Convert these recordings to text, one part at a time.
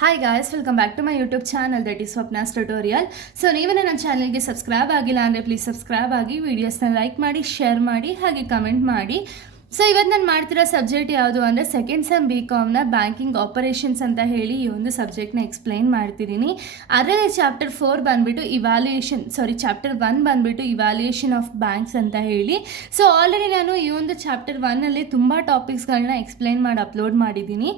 Hi guys, welcome back to my YouTube channel that is Swapna's tutorial. So ನೀವು ನನ್ನ ಚಾನಲ್ಗೆ subscribe ಆಗಿಲ್ಲ ಅಂದರೆ ಪ್ಲೀಸ್ ಸಬ್ಸ್ಕ್ರೈಬ್ ಆಗಿ, ವೀಡಿಯೋಸ್ನ ಲೈಕ್ ಮಾಡಿ, ಶೇರ್ ಮಾಡಿ, ಹಾಗೆ ಕಮೆಂಟ್ ಮಾಡಿ. ಸೊ ಇವತ್ತು ನಾನು ಮಾಡ್ತಿರೋ ಸಬ್ಜೆಕ್ಟ್ ಯಾವುದು ಅಂದರೆ ಸೆಕೆಂಡ್ ಸೆಮ್ BComನ ಬ್ಯಾಂಕಿಂಗ್ ಆಪರೇಷನ್ಸ್ ಅಂತ ಹೇಳಿ ಈ ಒಂದು ಸಬ್ಜೆಕ್ಟ್ನ ಎಕ್ಸ್ಪ್ಲೈನ್ ಮಾಡ್ತಿದ್ದೀನಿ. ಅದರಲ್ಲಿ ಚಾಪ್ಟರ್ 4 ಬಂದುಬಿಟ್ಟು ಚಾಪ್ಟರ್ 1 ಬಂದುಬಿಟ್ಟು ಇವ್ಯಾಲ್ಯೂಯೇಷನ್ ಆಫ್ ಬ್ಯಾಂಕ್ಸ್ ಅಂತ ಹೇಳಿ. ಸೊ ಆಲ್ರೆಡಿ ನಾನು ಈ ಒಂದು ಚಾಪ್ಟರ್ 1ಅಲ್ಲಿ ತುಂಬ ಟಾಪಿಕ್ಸ್ಗಳನ್ನ ಎಕ್ಸ್ಪ್ಲೈನ್ ಮಾಡಿ ಅಪ್ಲೋಡ್ ಮಾಡಿದ್ದೀನಿ.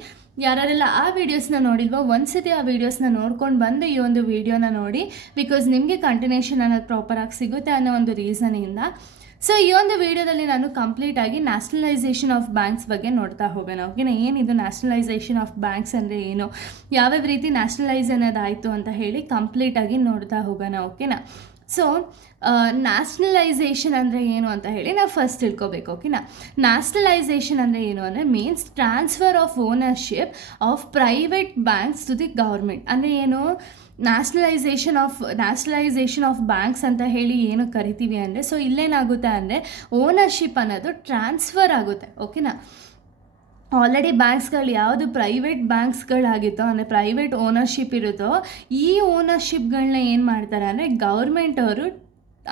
ಯಾರೆಲ್ಲ ಆ ವೀಡಿಯೋಸ್ನ ನೋಡಿಲ್ವೋ ಒಂದ್ಸತಿ ಆ ವೀಡಿಯೋಸ್ನ ನೋಡ್ಕೊಂಡು ಬಂದು ಈ ಒಂದು ವೀಡಿಯೋನ ನೋಡಿ, ಬಿಕಾಸ್ ನಿಮಗೆ ಕಂಟಿನ್ಯೂಷನ್ ಅನ್ನೋದು ಪ್ರಾಪರಾಗಿ ಸಿಗುತ್ತೆ ಅನ್ನೋ ಒಂದು ರೀಸನಿಂದ. ಸೊ ಈ ಒಂದು ವಿಡಿಯೋದಲ್ಲಿ ನಾನು ಕಂಪ್ಲೀಟಾಗಿ ನ್ಯಾಷನಲೈಸೇಷನ್ ಆಫ್ ಬ್ಯಾಂಕ್ಸ್ ಬಗ್ಗೆ ನೋಡ್ತಾ ಹೋಗೋಣ. ಓಕೆನಾ, ಏನಿದು ನ್ಯಾಷನಲೈಸೇಷನ್ ಆಫ್ ಬ್ಯಾಂಕ್ಸ್ ಅಂದರೆ ಏನು, ಯಾವ್ಯಾವ ರೀತಿ ನ್ಯಾಷನಲೈಸ್ ಅನ್ನೋದಾಯಿತು ಅಂತ ಹೇಳಿ ಕಂಪ್ಲೀಟಾಗಿ ನೋಡ್ತಾ ಹೋಗೋಣ. ಓಕೆನಾ, ಸೊ ನ್ಯಾಷನಲೈಸೇಷನ್ ಅಂದರೆ ಏನು ಅಂತ ಹೇಳಿ ನಾವು ಫಸ್ಟ್ ತಿಳ್ಕೊಬೇಕು. ಓಕೆನಾ, ನ್ಯಾಷನಲೈಸೇಷನ್ ಅಂದರೆ ಏನು ಅಂದರೆ means transfer of ownership of private banks to the government. ಅಂದರೆ ಏನು, ನ್ಯಾಷನಲೈಸೇಷನ್ ಆಫ್ ಬ್ಯಾಂಕ್ಸ್ ಅಂತ ಹೇಳಿ ಏನು ಕರಿತೀವಿ ಅಂದರೆ, ಸೊ ಇಲ್ಲೇನಾಗುತ್ತೆ ಅಂದರೆ ಓನರ್ಶಿಪ್ ಅನ್ನೋದು ಟ್ರಾನ್ಸ್ಫರ್ ಆಗುತ್ತೆ. ಓಕೆನಾ, ಆಲ್ರೆಡಿ ಬ್ಯಾಂಕ್ಸ್ಗಳು ಯಾವುದು ಪ್ರೈವೇಟ್ ಬ್ಯಾಂಕ್ಸ್ಗಳಾಗಿತ್ತೋ ಅಂದರೆ ಪ್ರೈವೇಟ್ ಓನರ್ಶಿಪ್ ಇರುತ್ತೋ, ಈ ಓನರ್ಶಿಪ್ಗಳನ್ನ ಏನು ಮಾಡ್ತಾರೆ ಅಂದರೆ ಗೌರ್ಮೆಂಟ್ ಅವರು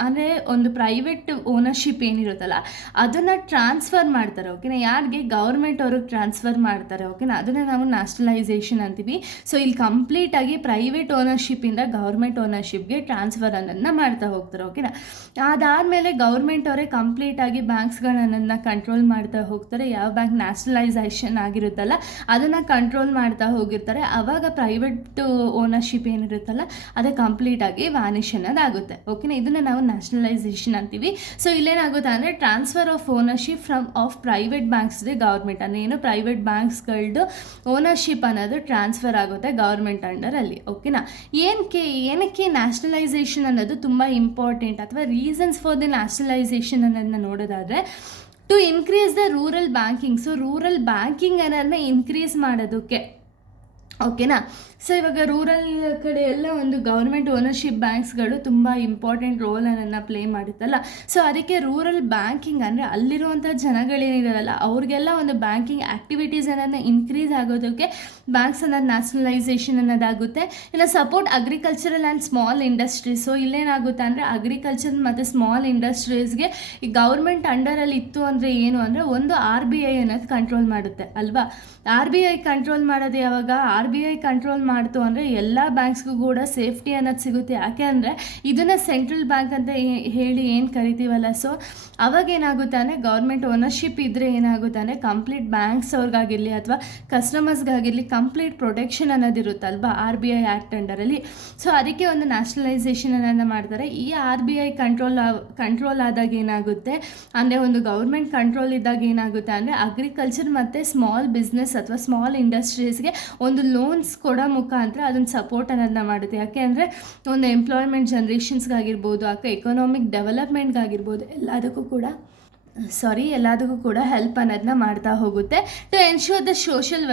ಅಂದರೆ ಒಂದು ಪ್ರೈವೇಟ್ ಓನರ್ಶಿಪ್ ಏನಿರುತ್ತಲ್ಲ ಅದನ್ನು ಟ್ರಾನ್ಸ್ಫರ್ ಮಾಡ್ತಾರೆ. ಓಕೆನಾ, ಯಾರಿಗೆ, ಗೌರ್ಮೆಂಟ್ ಅವ್ರಿಗೆ ಟ್ರಾನ್ಸ್ಫರ್ ಮಾಡ್ತಾರೆ. ಓಕೆನಾ, ಅದನ್ನು ನಾವು ನ್ಯಾಷನಲೈಸೇಷನ್ ಅಂತೀವಿ. ಸೊ ಇಲ್ಲಿ ಕಂಪ್ಲೀಟಾಗಿ ಪ್ರೈವೇಟ್ ಓನರ್ಶಿಪ್ಪಿಂದ ಗೌರ್ಮೆಂಟ್ ಓನರ್ಶಿಪ್ಗೆ ಟ್ರಾನ್ಸ್ಫರ್ ಅನ್ನೋದನ್ನ ಮಾಡ್ತಾ ಹೋಗ್ತಾರೆ. ಓಕೆನಾ, ಅದಾದಮೇಲೆ ಗೌರ್ಮೆಂಟ್ ಅವರೇ ಕಂಪ್ಲೀಟಾಗಿ ಬ್ಯಾಂಕ್ಸ್ಗಳನ್ನ ಕಂಟ್ರೋಲ್ ಮಾಡ್ತಾ ಹೋಗ್ತಾರೆ. ಯಾವ ಬ್ಯಾಂಕ್ ನ್ಯಾಷನಲೈಸೇಷನ್ ಆಗಿರುತ್ತಲ್ಲ ಅದನ್ನು ಕಂಟ್ರೋಲ್ ಮಾಡ್ತಾ ಹೋಗಿರ್ತಾರೆ. ಆವಾಗ ಪ್ರೈವೇಟ್ ಓನರ್ಶಿಪ್ ಏನಿರುತ್ತಲ್ಲ ಅದು ಕಂಪ್ಲೀಟಾಗಿ ವ್ಯಾನಿಷ್ ಅನ್ನೋದಾಗುತ್ತೆ. ಓಕೆನಾ, ಇದನ್ನು ನಾವು ನ್ಯಾಷನಲೈಸೇಷನ್ ಅಂತೀವಿ. ಸೊ ಇಲ್ಲೇನಾಗುತ್ತೆ ಅಂದರೆ transfer of ownership of private banks the government. ಅಂದರೆ ಏನು, ಪ್ರೈವೇಟ್ ಬ್ಯಾಂಕ್ಸ್ಗಳದ್ದು ಓನರ್ಶಿಪ್ ಅನ್ನೋದು ಟ್ರಾನ್ಸ್ಫರ್ ಆಗುತ್ತೆ ಗೌರ್ಮೆಂಟ್ ಅಂಡರಲ್ಲಿ. ಓಕೆನಾ, ಏನಕ್ಕೆ ನ್ಯಾಷನಲೈಸೇಷನ್ ಅನ್ನೋದು ತುಂಬ ಇಂಪಾರ್ಟೆಂಟ್ ಅಥವಾ ರೀಸನ್ಸ್ ಫಾರ್ ದಿ ನ್ಯಾಷನಲೈಸೇಷನ್ ಅನ್ನೋದನ್ನ ನೋಡೋದಾದರೆ to increase the rural banking. So rural banking ಅನ್ನೋದನ್ನ ಇನ್ಕ್ರೀಸ್ ಮಾಡೋದಕ್ಕೆ. ಓಕೆನಾ, ಸೊ ಇವಾಗ ರೂರಲ್ ಕಡೆ ಎಲ್ಲ ಒಂದು ಗೌರ್ಮೆಂಟ್ ಓನರ್ಶಿಪ್ ಬ್ಯಾಂಕ್ಸ್ಗಳು ತುಂಬ ಇಂಪಾರ್ಟೆಂಟ್ ರೋಲನ್ನು ಪ್ಲೇ ಮಾಡುತ್ತಲ್ಲ. ಸೊ ಅದಕ್ಕೆ ರೂರಲ್ ಬ್ಯಾಂಕಿಂಗ್ ಅಂದರೆ ಅಲ್ಲಿರುವಂಥ ಜನಗಳೇನಿದಾರಲ್ಲ ಅವ್ರಿಗೆಲ್ಲ ಒಂದು ಬ್ಯಾಂಕಿಂಗ್ ಆ್ಯಕ್ಟಿವಿಟೀಸ್ ಅನ್ನೋದನ್ನ ಇನ್ಕ್ರೀಸ್ ಆಗೋದಕ್ಕೆ ಬ್ಯಾಂಕ್ಸ್ ಅನ್ನೋದು ನ್ಯಾಷನಲೈಸೇಷನ್ ಅನ್ನೋದಾಗುತ್ತೆ. ಇನ್ನು support agricultural and small industries. So ಇಲ್ಲೇನಾಗುತ್ತೆ ಅಂದರೆ ಅಗ್ರಿಕಲ್ಚರ್ ಮತ್ತು ಸ್ಮಾಲ್ ಇಂಡಸ್ಟ್ರೀಸ್ಗೆ ಈ ಗೌರ್ಮೆಂಟ್ ಅಂಡರಲ್ಲಿ ಇತ್ತು ಅಂದರೆ ಏನು ಅಂದರೆ ಒಂದು RBI ಅನ್ನೋದು ಕಂಟ್ರೋಲ್ ಮಾಡುತ್ತೆ ಅಲ್ವಾ. RBI ಕಂಟ್ರೋಲ್ ಮಾಡೋದು ಯಾವಾಗ, RBI ಕಂಟ್ರೋಲ್ ಮಾಡ್ತು ಅಂದರೆ ಎಲ್ಲ ಬ್ಯಾಂಕ್ಸ್ಗೂ ಕೂಡ ಸೇಫ್ಟಿ ಅನ್ನೋದು ಸಿಗುತ್ತೆ. ಯಾಕೆ ಅಂದರೆ ಇದನ್ನು ಸೆಂಟ್ರಲ್ ಬ್ಯಾಂಕ್ ಅಂತ ಹೇಳಿ ಏನು ಕರಿತೀವಲ್ಲ. ಸೊ ಅವಾಗ ಏನಾಗುತ್ತೆ ಅಂದರೆ ಗೌರ್ಮೆಂಟ್ ಓನರ್ಶಿಪ್ ಇದ್ದರೆ ಏನಾಗುತ್ತೆ ಅಂದರೆ ಕಂಪ್ಲೀಟ್ ಬ್ಯಾಂಕ್ಸ್ ಅವ್ರಿಗಾಗಿರಲಿ ಅಥವಾ ಕಸ್ಟಮರ್ಸ್ಗಾಗಿರಲಿ ಕಂಪ್ಲೀಟ್ ಪ್ರೊಟೆಕ್ಷನ್ ಅನ್ನೋದಿರುತ್ತಲ್ವಾ RBI ಆ್ಯಕ್ಟ್ ಅಂಡರಲ್ಲಿ. ಸೊ ಅದಕ್ಕೆ ಒಂದು ನ್ಯಾಷನಲೈಸೇಷನ್ ಅನ್ನೋದನ್ನ ಮಾಡ್ತಾರೆ. ಈ RBI ಕಂಟ್ರೋಲ್ ಆದಾಗ ಏನಾಗುತ್ತೆ ಅಂದರೆ ಒಂದು ಗೌರ್ಮೆಂಟ್ ಕಂಟ್ರೋಲ್ ಇದ್ದಾಗ ಏನಾಗುತ್ತೆ ಅಂದರೆ ಅಗ್ರಿಕಲ್ಚರ್ ಮತ್ತು ಸ್ಮಾಲ್ ಬಿಸ್ನೆಸ್ ಅಥವಾ ಸ್ಮಾಲ್ ಇಂಡಸ್ಟ್ರೀಸ್ಗೆ ಒಂದು ಲೋನ್ಸ್ ಕೊಡೋ ಮುಖಾಂತರ ಅದನ್ನು ಸಪೋರ್ಟ್ ಅನ್ನೋದನ್ನ ಮಾಡುತ್ತೆ. ಯಾಕೆ ಅಂದರೆ ಒಂದು ಎಂಪ್ಲಾಯ್ಮೆಂಟ್ ಜನ್ರೇಷನ್ಸ್ಗಾಗಿರ್ಬೋದು ಅಥವಾ ಎಕನಾಮಿಕ್ ಡೆವಲಪ್ಮೆಂಟ್ಗಾಗಿರ್ಬೋದು ಎಲ್ಲದಕ್ಕೂ ಕೂಡ ಹೆಲ್ಪ್ ಅನ್ನೋದನ್ನ ಮಾಡ್ತಾ ಹೋಗುತ್ತೆ. ಟು ಎನ್ಶೋರ್ ದ ಸೋಷಲ್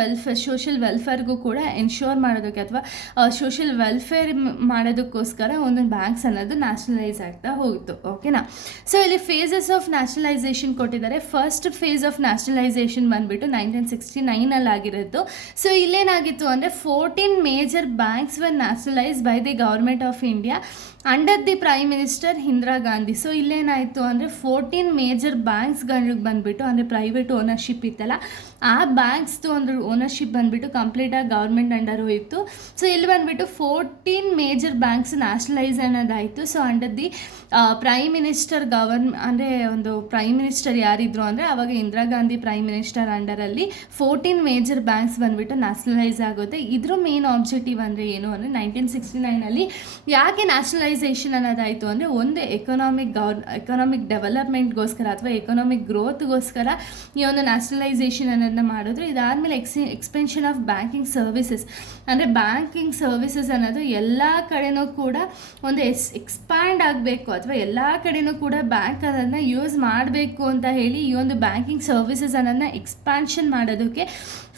ವೆಲ್ಫೇರ್ಗೂ ಕೂಡ ಎನ್ಶೋರ್ ಮಾಡೋದಕ್ಕೆ ಅಥವಾ ಸೋಷಲ್ ವೆಲ್ಫೇರ್ ಮಾಡೋದಕ್ಕೋಸ್ಕರ ಒಂದು ಬ್ಯಾಂಕ್ಸ್ ಅನ್ನೋದು ನ್ಯಾಷನಲೈಸ್ ಆಗ್ತಾ ಹೋಯಿತು. ಓಕೆನಾ, ಸೊ ಇಲ್ಲಿ ಫೇಸಸ್ ಆಫ್ ನ್ಯಾಷನಲೈಸೇಷನ್ ಕೊಟ್ಟಿದ್ದಾರೆ. ಫಸ್ಟ್ ಫೇಸ್ ಆಫ್ ನ್ಯಾಷನಲೈಸೇಷನ್ ಬಂದುಬಿಟ್ಟು 1969 ಆಗಿರೋದು. ಸೊ ಇಲ್ಲೇನಾಗಿತ್ತು ಅಂದರೆ 14 major banks were nationalise by the government of India under the prime minister Indira Gandhi. So ಇಲ್ಲೇನಾಯಿತು ಅಂದರೆ 14 ಮೇಜರ್ ಬ್ಯಾಂಕ್ಸ್ಗಳಿಗೆ ಬಂದುಬಿಟ್ಟು ಅಂದರೆ ಪ್ರೈವೇಟ್ ಓನರ್ಶಿಪ್ ಇತ್ತಲ್ಲ ಆ ಬ್ಯಾಂಕ್ಸ್ದು ಒಂದು ಓನರ್ಶಿಪ್ ಬಂದುಬಿಟ್ಟು ಕಂಪ್ಲೀಟಾಗಿ ಗೌರ್ಮೆಂಟ್ ಅಂಡರ್ ಹೋಯಿತು. ಸೊ ಇಲ್ಲಿ ಬಂದುಬಿಟ್ಟು 14 ಮೇಜರ್ ಬ್ಯಾಂಕ್ಸ್ ನ್ಯಾಷನಲೈಸ್ ಅನ್ನೋದಾಯಿತು. So under the prime minister ಅಂದರೆ ಒಂದು ಪ್ರೈಮ್ ಮಿನಿಸ್ಟರ್ ಯಾರಿದ್ರು ಅಂದರೆ ಆವಾಗ ಇಂದಿರಾ ಗಾಂಧಿ ಪ್ರೈಮ್ ಮಿನಿಸ್ಟರ್ ಅಂಡರಲ್ಲಿ 14 ಮೇಜರ್ ಬ್ಯಾಂಕ್ಸ್ ಬಂದುಬಿಟ್ಟು ನ್ಯಾಷನಲೈಸ್ ಆಗುತ್ತೆ. ಇದ್ರ ಮೇನ್ ಆಬ್ಜೆಕ್ಟಿವ್ ಅಂದರೆ ಏನು ಅಂದರೆ 1969 ಯಾಕೆ ನ್ಯಾಷನಲೈಸೇಷನ್ ಅನ್ನೋದಾಯಿತು ಅಂದರೆ ಒಂದು ಎಕನಾಮಿಕ್ ಡೆವಲಪ್ಮೆಂಟ್ಗೋಸ್ಕರ ಅಥವಾ ಎಕನಾಮಿಕ್ ಗ್ರೋತ್ಗೋಸ್ಕರ ಈ ಒಂದು ನ್ಯಾಷನಲೈಸೇಷನ್ ಅನ್ನೋದನ್ನ ಮಾಡಿದ್ರು. ಇದಾದಮೇಲೆ ಎಕ್ಸ್ಪೆನ್ಷನ್ ಆಫ್ ಬ್ಯಾಂಕಿಂಗ್ ಸರ್ವಿಸಸ್ ಅಂದರೆ ಬ್ಯಾಂಕಿಂಗ್ ಸರ್ವಿಸಸ್ ಅನ್ನೋದು ಎಲ್ಲ ಕಡೆನೂ ಕೂಡ ಒಂದು ಎಕ್ಸ್ಪ್ಯಾಂಡ್ ಆಗಬೇಕು ಅಥವಾ ಎಲ್ಲ ಕಡೆನೂ ಕೂಡ ಬ್ಯಾಂಕ್ ಅದನ್ನು ಯೂಸ್ ಮಾಡಬೇಕು ಅಂತ ಹೇಳಿ ಈ ಒಂದು ಬ್ಯಾಂಕಿಂಗ್ ಸರ್ವಿಸಸ್ ಅನ್ನೋದನ್ನ ಎಕ್ಸ್ಪ್ಯಾನ್ಷನ್ ಮಾಡೋದಕ್ಕೆ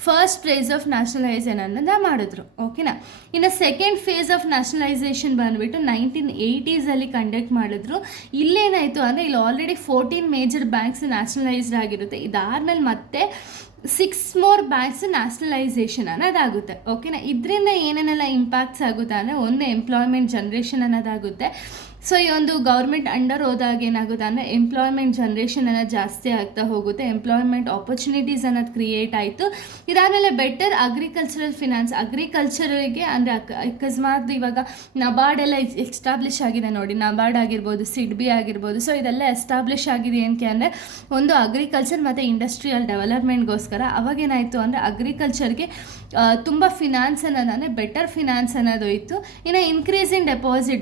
ಫಸ್ಟ್ ಫೇಸ್ ಆಫ್ ನ್ಯಾಷನಲೈಸೇಷನ್ ಅನ್ನೋದನ್ನ ಮಾಡಿದ್ರು. ಓಕೆನಾ. ಇನ್ನು ಸೆಕೆಂಡ್ ಫೇಸ್ ಆಫ್ ನ್ಯಾಷನಲೈಸೇಷನ್ ಬಂದುಬಿಟ್ಟು 1980s ಕಂಡಕ್ಟ್ ಮಾಡಿದ್ರು. ಇಲ್ಲೇನಾಯಿತು ಅಂದರೆ ಇಲ್ಲಿ ಆಲ್ರೆಡಿ 14 ಮೇಜರ್ ಬ್ಯಾಂಕ್ಸ್ ನ್ಯಾಷನಲೈಸ್ಡ್ ಆಗಿರುತ್ತೆ. ಇದಾದ್ಮೇಲೆ ಮತ್ತೆ 6 more ಬ್ಯಾಂಕ್ಸ್ ನ್ಯಾಷನಲೈಸೇಷನ್ ಅನ್ನೋದಾಗುತ್ತೆ. ಓಕೆನಾ. ಇದರಿಂದ ಏನೇನೆಲ್ಲ ಇಂಪ್ಯಾಕ್ಟ್ಸ್ ಆಗುತ್ತೆ ಅಂದರೆ, ಒಂದು ಎಂಪ್ಲಾಯ್ಮೆಂಟ್ ಜನ್ರೇಷನ್ ಅನ್ನೋದಾಗುತ್ತೆ. ಸೊ ಈ ಒಂದು ಗೌರ್ಮೆಂಟ್ ಅಂಡರ್ ಹೋದಾಗ ಏನಾಗುತ್ತೆ ಅಂದರೆ ಎಂಪ್ಲಾಯ್ಮೆಂಟ್ ಜನ್ರೇಷನ್ ಅನ್ನೋದು ಜಾಸ್ತಿ ಆಗ್ತಾ ಹೋಗುತ್ತೆ, ಎಂಪ್ಲಾಯ್ಮೆಂಟ್ ಆಪರ್ಚುನಿಟೀಸ್ ಅನ್ನೋದು ಕ್ರಿಯೇಟ್ ಆಯಿತು. ಇದಾದಮೇಲೆ ಬೆಟರ್ ಅಗ್ರಿಕಲ್ಚರಲ್ ಫಿನಾನ್ಸ್, ಅಗ್ರಿಕಲ್ಚರಿಗೆ ಅಂದರೆ ಅಕಸ್ಮಾತ್ ಇವಾಗ ನಬಾರ್ಡ್ ಎಲ್ಲ ಎಸ್ಟಾಬ್ಲಿಷ್ ಆಗಿದೆ ನೋಡಿ, ನಬಾರ್ಡ್ ಆಗಿರ್ಬೋದು, ಸಿಡ್ಬಿ ಆಗಿರ್ಬೋದು. ಸೊ ಇದೆಲ್ಲ ಎಸ್ಟಾಬ್ಲಿಷ್ ಆಗಿದೆ ಏನಕ್ಕೆ ಅಂದರೆ ಒಂದು ಅಗ್ರಿಕಲ್ಚರ್ ಮತ್ತು ಇಂಡಸ್ಟ್ರಿಯಲ್ ಡೆವಲಪ್ಮೆಂಟ್ಗೋಸ್ಕರ. ಅವಾಗೇನಾಯಿತು ಅಂದರೆ ಅಗ್ರಿಕಲ್ಚರ್ಗೆ ತುಂಬ ಫಿನಾನ್ಸ್ ಅನ್ನೋದಂದರೆ ಬೆಟರ್ ಫಿನಾನ್ಸ್ ಅನ್ನೋದು ಇತ್ತು. ಇನ್ನು ಇನ್ಕ್ರೀಸ್ ಇನ್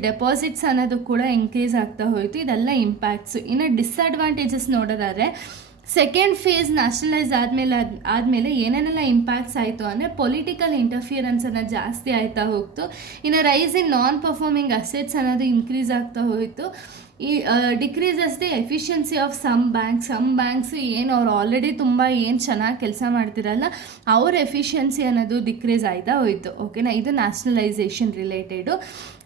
ಡೆಪಾಸಿಟ್ಸ್ ಅನ್ನೋದು ಕೂಡ ಇನ್ಕ್ರೀಸ್ ಆಗ್ತಾ ಹೋಯಿತು. ಇದೆಲ್ಲ ಇಂಪ್ಯಾಕ್ಟ್ಸು. ಇನ್ನು ಡಿಸ್ಅಡ್ವಾಂಟೇಜಸ್ ನೋಡೋದಾದರೆ ಸೆಕೆಂಡ್ ಫೇಸ್ ನ್ಯಾಷನಲೈಸ್ ಆದಮೇಲೆ ಏನೇನೆಲ್ಲ ಇಂಪ್ಯಾಕ್ಟ್ಸ್ ಆಯಿತು ಅಂದರೆ ಪೊಲಿಟಿಕಲ್ ಇಂಟರ್ಫಿಯರೆನ್ಸ್ ಅನ್ನೋದು ಜಾಸ್ತಿ ಆಯ್ತಾ ಹೋಗ್ತು. ಇನ್ನು rise in non performing assets ಅನ್ನೋದು ಇನ್ಕ್ರೀಸ್ ಆಗ್ತಾ ಹೋಯಿತು. ಈ decreases the efficiency of some banks ಏನು ಅವ್ರು ಆಲ್ರೆಡಿ ತುಂಬ ಏನು ಚೆನ್ನಾಗಿ ಕೆಲಸ ಮಾಡ್ತಿರಲ್ಲ, ಅವ್ರ ಎಫಿಷಿಯನ್ಸಿ ಅನ್ನೋದು ಡಿಕ್ರೀಸ್ ಆಯ್ತಾ ಹೋಯಿತು. ಓಕೆನಾ. ಇದು nationalisation related.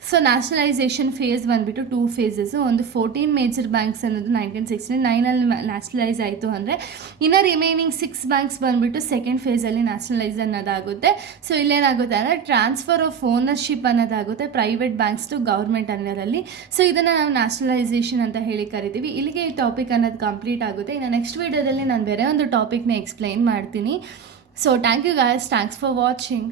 So nationalisation phase ಬಂದುಬಿಟ್ಟು 2 ಫೇಸಸ್ಸು. ಒಂದು 14 ಮೇಜರ್ ಬ್ಯಾಂಕ್ಸ್ ಅನ್ನೋದು 1969 ನ್ಯಾಷನಲೈಸ್ ಆಯಿತು ಅಂದರೆ, ಇನ್ನು ರಿಮೈನಿಂಗ್ 6 ಬ್ಯಾಂಕ್ಸ್ ಬಂದುಬಿಟ್ಟು ಸೆಕೆಂಡ್ ಫೇಸಲ್ಲಿ ನ್ಯಾಷನಲೈಸ್ ಅನ್ನೋದಾಗುತ್ತೆ. ಸೊ ಇಲ್ಲೇನಾಗುತ್ತೆ ಅಂದರೆ ಟ್ರಾನ್ಸ್ಫರ್ ಆಫ್ ಓನರ್ಶಿಪ್ ಅನ್ನೋದಾಗುತ್ತೆ ಪ್ರೈವೇಟ್ ಬ್ಯಾಂಕ್ಸ್ ಟು ಗೌರ್ಮೆಂಟ್ ಅಂಡರಲ್ಲಿ. ಸೊ ಇದನ್ನು ನಾವು ನ್ಯಾಷನಲೈಸೇಷನ್ ಅಂತ ಹೇಳಿ ಕರಿತೀವಿ. ಇಲ್ಲಿಗೆ ಈ ಟಾಪಿಕ್ ಅನ್ನೋದು ಕಂಪ್ಲೀಟ್ ಆಗುತ್ತೆ. ಇನ್ನು ನೆಕ್ಸ್ಟ್ ವೀಡಿಯೋದಲ್ಲಿ ನಾನು ಬೇರೆ ಒಂದು ಟಾಪಿಕ್ನ ಎಕ್ಸ್ಪ್ಲೈನ್ ಮಾಡ್ತೀನಿ. So thank you guys, thanks for watching.